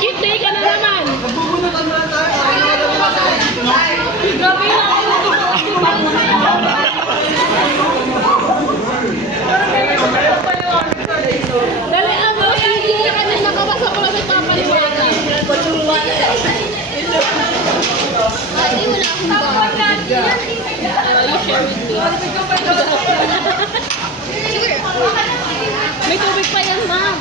cheat day ka na naman. Nagbubunutan mo na tayo. Grabe na ako. Dali ang mga hindi ka na nakabasa ko lang nagpapaliwanag. Ate, wala akong bag. You share with me. May tubig pa yan, ma'am.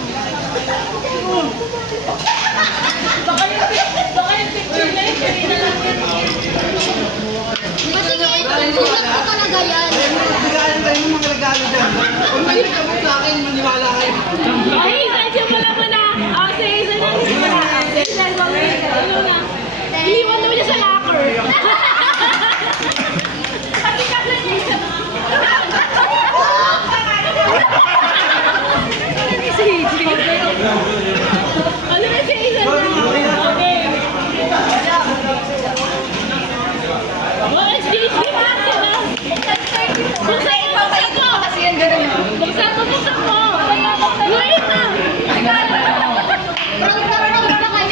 Baka yung picture na yun, kanina lang yan. Patingin, sulat ko talaga yan. Bigyan tayo ng mga regalo dyan. Kung may nagkamot sa akin, maniwala kayo. Ay, isa pala mo na. Oh, sige, isa na. Isa na. Ano na? Iniwan daw niya sa locker. Ano na si Isa na? Okay. Oh, SJC na. Buksan mo, buksan mo. Buksan mo, buksan mo. Wait na. Round pa kami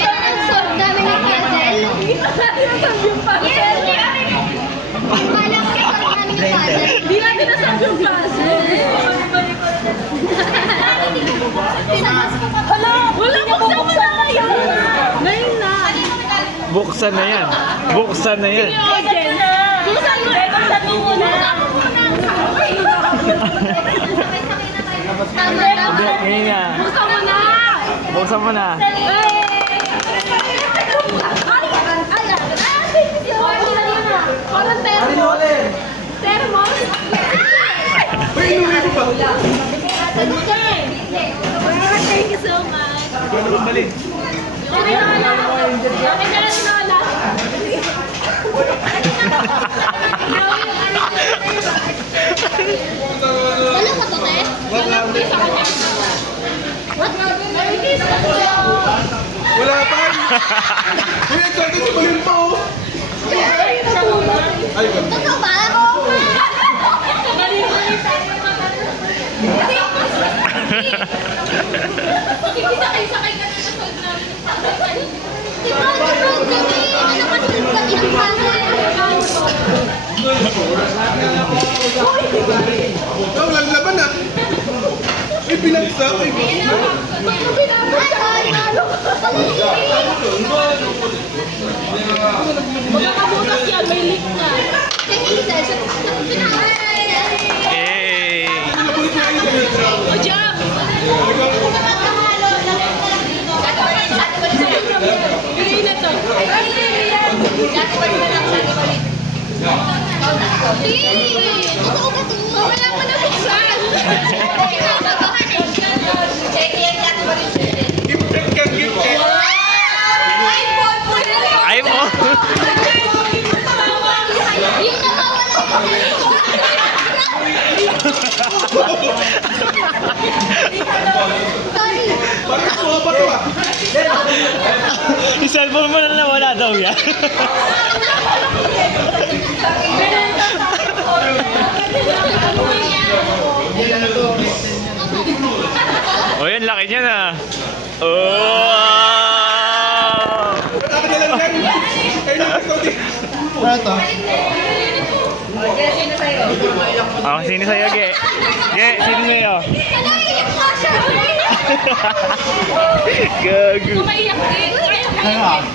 ng solve namin ng puzzle. Yung puzzle. Alam ko solve namin ng puzzle. Di natin nasabi yung puzzle. Hala, wala buksan mo na yun. Ngayon na. Buksan na yan. Buksan na yan. Buksan mo. Buksan mo muna. Tama, tama. Ngayon na. Buksan mo na. Buksan mo na. Parang thermos. Thermos. Uy, inuwi ko pa. Thank you so much. Ano bang balik? Okay na lang. Okay na lang, Lola. Wala ka to, te? What? Wala pa. Uy, ang sabi si Balin pa, oh. Ay, Totoo ba? Sakay-sakay ka na sa solve namin. Di ba, nag-road kami. Nakasunod kami ng puzzle. ikaw lang laban, ah. Ay, binagsak. Ay, Magkakabutas yan, may leak na. Hey! O, jam! Bigay na to. Totoo ba to? Wala mo na buksan. gift check ka, gift check. Ay mo! Yung nakawala. Sorry. Parang kuha pa to, ah. Yung cellphone mo na nawala daw yan. O yan, laki niya na. Oh! Ako na lang yan. Ay, ikaw din. Ano to? Oh, sino sa'yo, Ge? Ge, sino sa'yo? Naiiyak pa siya. Gago. Kumaiyak din.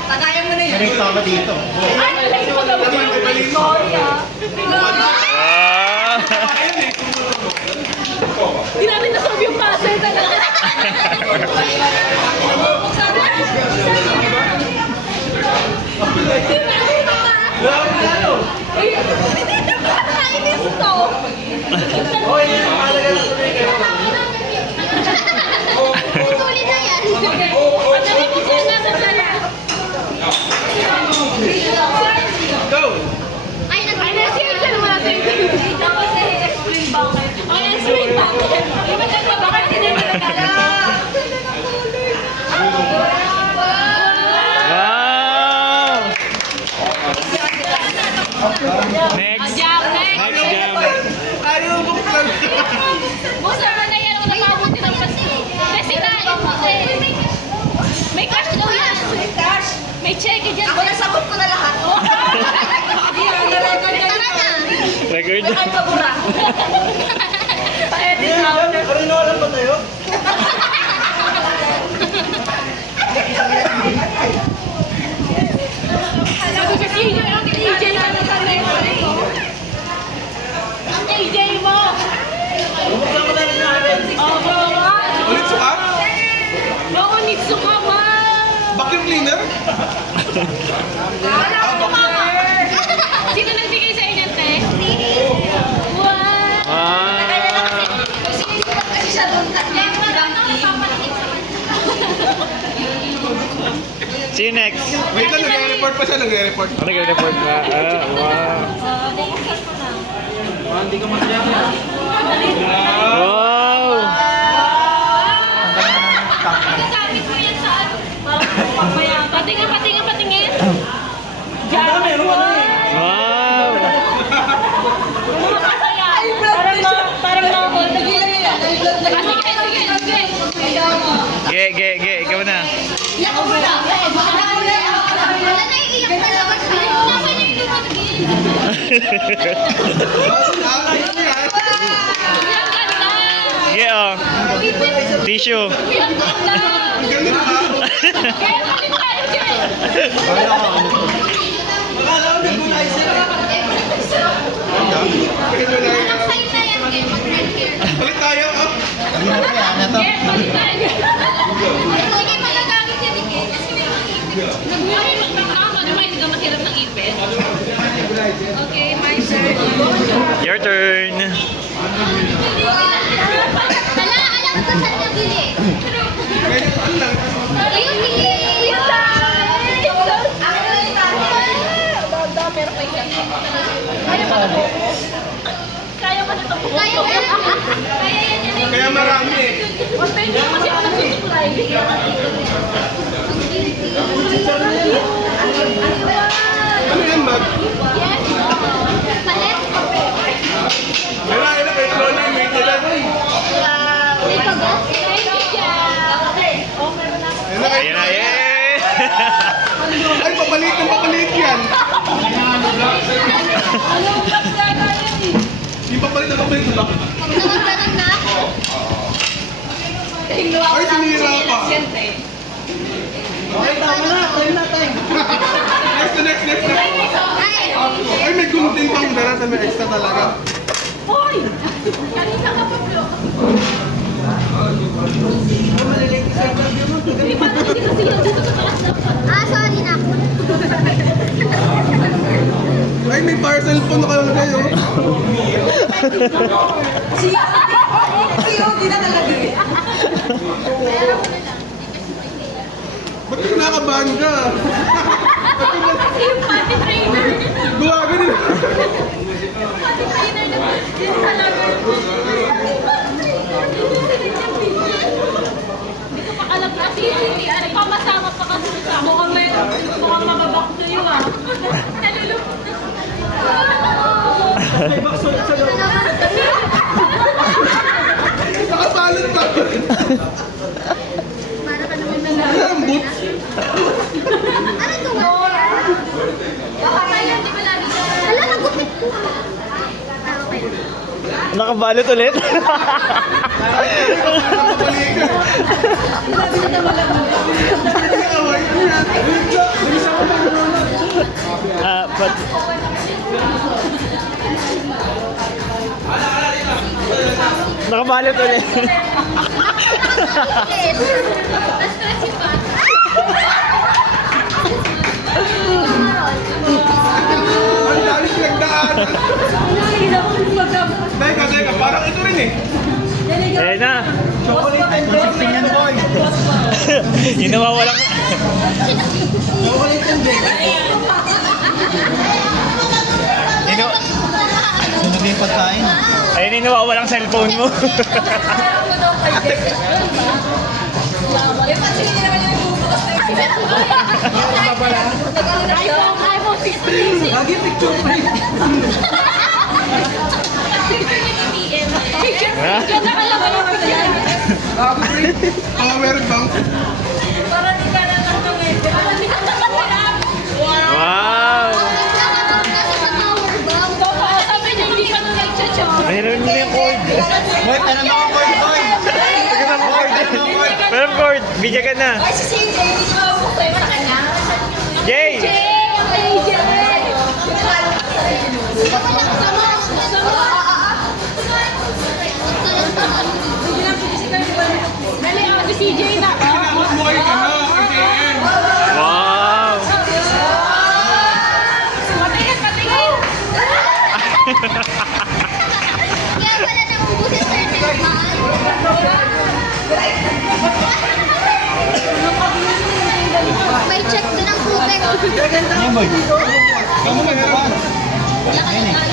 Pagaya mo na yun. Connect ako dito. Ay, alay ko daw yung story, ah. Ah! Hindi natin nasolve yung puzzle talaga. Kainis to. Tuloy na yan. Madali mo siya nasa sala. Go! Ay, Ay, nasiyan siya naman natin. Tapos explain ba ako? Ay, explain ba ako? Di ba dyan ba? Bakit hindi mo nagala? Wow! Next! Jam, next. Next jam! Ayaw mo buksan. Buksan mo na yan. Wala mabuti ng pasti. Kasi na, may cash daw yan. May cheque dyan. Ako nasagot ko na lahat. Tara na. Record. Pa-edit na. Parinolan ba tayo? Sabi sa senior, ang AJ ka na kami. Ang AJ mo. Oh, bro. Ulit suka? Bro, nitso ka, ma. Vacuum cleaner? Sino nagbigay sa inyo, te? Wow. Ah. Kasi siya doon sa See you next. Wait lang, nagre-report pa siya, nagre-report. Ano nag-report ka? Ah, wow. Hindi ka masaya. Wow! Gagamit mo yan sa ano? Patingin, patingin. Meron ano eh. Wow! Parang ako. Sige. Ikaw na. Wala na iiyak talaga siya. Naman na yung lumagin. Sige, oh. Tissue. Ang ganda na ba? Akala ko nebulizer. Bakit wala yun? Sign na yan eh. Mag-red hair. Palit tayo, oh. Sige, magagamit yan eh. Kasi may mga Mahirap ng ipin. Okay, my turn. Your turn. alam ko saan nabili. Ngayon pa lang. Ayun, bili. Pero pa isa. Kaya pa na Kaya pa na ito. Kaya yan. Kaya yan yan. Kaya marami eh. Basta hindi kasi ako nagsusupply. Ano yan, Mag? Yes. Palit. Wala, ila, kay Clona, may tilan. May bago. Thank you, Ayun na, Ayan na, yeah! Ay, papalit yan. Yung papalit na ba? Ganun na. Ay, sinira pa. Okay, tama na. Tayo na tayo. Next. Ay. Ay, may gunting pang dala. May extra talaga. Hoy! Kanina ka pa, bro. Hindi pa natin dito sila dito sa taas na. Sorry na ako. Ay, may parcel po nakalagay, oh. COD na talaga eh. Ba't kinakabahan ka? Kasi yung party trainer. Gawaga din. Party trainer na din talaga. Hindi ko pa alam kasi pamasama pa kasi sa mukhang mababak na yun ah. Nalulungkot na. Nakasalot ka. Para ka naman na Lambot. Ano to? Baka tayo, hindi ko lagi sa... Wala, nagupit ko. Okay. Nakabalot ulit. Napapalik ka. Away ka na. But... Nakabalot ulit. Na-stretchy pa. Ang dami pinagdaan. Teka, parang ito rin eh. Ayan na. Chocolate and cake. Tingnan boy. Yung nawawalang... Chocolate and cake. Ano yung pagkain? Ayun yung nawawalang cellphone mo. iPhone 16. Lagi picture print. Diyan nakalagay yung picture. Power bank. Para di ka na nang tumete. Para di ka na Bigyan ka na. Ay, si CJ, hindi ko bukay mo na kanya. Jay! AJ! Dali, si CJ na. Buhay ka na, ATM. Wow! Patingin, patingin. Kaya pala naubusin sa may check din ang putek. Kamu may kawan. Ay,